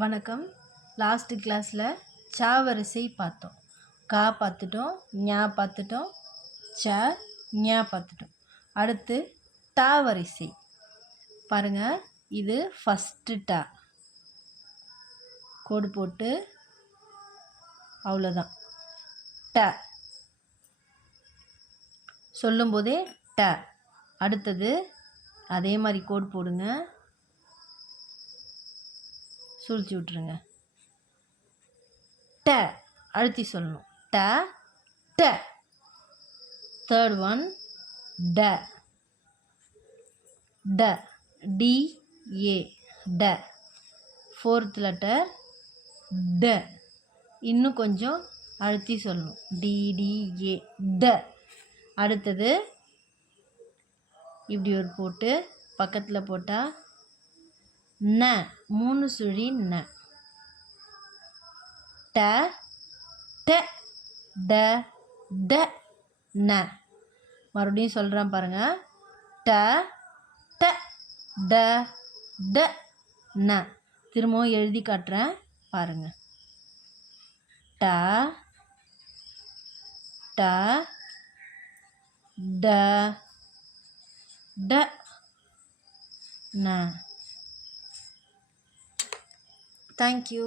வணக்கம். லாஸ்ட் கிளாஸில் ச வரிசை பார்த்தோம். கா பார்த்துட்டோம், ஞா பார்த்துட்டோம், ச ஞா பார்த்துட்டோம். அடுத்து ட வரிசை பாருங்கள். இது ஃபஸ்ட்டு ட கோடு போட்டு அவ்வளோதான். ட சொல்லும்போதே ட. அடுத்தது அதே மாதிரி கோடு போடுங்க, சுழிச்சு விட்ருங்க. ட அழுத்தி சொல்லணும். ட ட. தேர்ட் ஒன் ட ட டி ஏ ட. ஃபோர்த் லெட்டர் ட. இன்னும் கொஞ்சம் அழுத்தி சொல்லணும். டி டி ஏ ட. அடுத்தது இப்படி ஒரு போட்டு பக்கத்தில் போட்டால் ந, 3 சுழி ந. ட ட ட ட ந. மறுபடியும் சொல்கிறேன் பாருங்கள். ட ட ட ட ந. திரும்பவும் எழுதி காட்டுறேன் பாருங்கள். ட ட ட ட ந. Thank you.